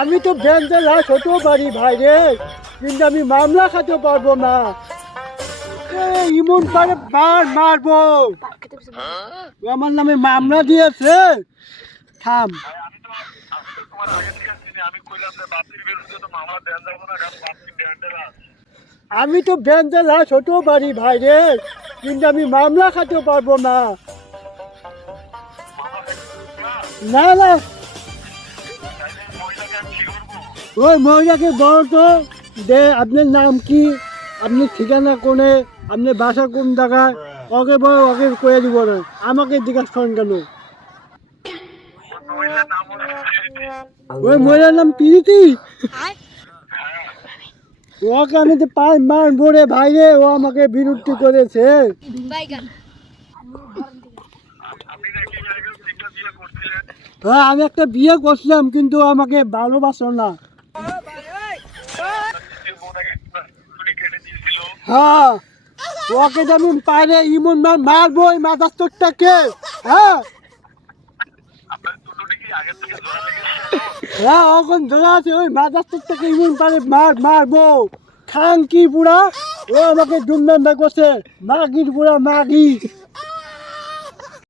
আমি তো ব্যাংকের লাশ হতেও পারি ভাই রে, কিন্তু আমি মামলা খাতে পারবো না। ইমন পারে মারবো, ও আমার নামে মামলা দিয়েছে। থাম, আমি তো ব্যাংকের লাশ হতেও পারি ভাই রে, কিন্তু আমি মামলা খাতে পারবো না। না না, ওই মহিলাকে বলো তো, দে আপনার নাম কি, আপনি ঠিকানা কোনে, আপনার বাসা কোন জায়গায়, ওকে বলো, ওকে করে দিব না, আমাকে জিজ্ঞাসা করেন কেন? ওই মহিলার নাম প্রীতি, ওকে আমি তো পাই মারবো রে ভাই রে, ও আমাকে বিরক্তি করেছে। হ্যাঁ, আমি একটা বিয়ে করছিলাম, কিন্তু আমাকে ভালোবাসো না। হ্যাঁ, ওকে তো আমি পারে ইমন মারবো, ওই মাথার চোরটাকে। হ্যাঁ হ্যাঁ, এখন ধরা আছে, ওই মাথার চোরটাকে ইমন পারে মারবো। খান কি বুড়া, ও আমাকে দুর্নাম করছে, মাগির বুড়া মাগি।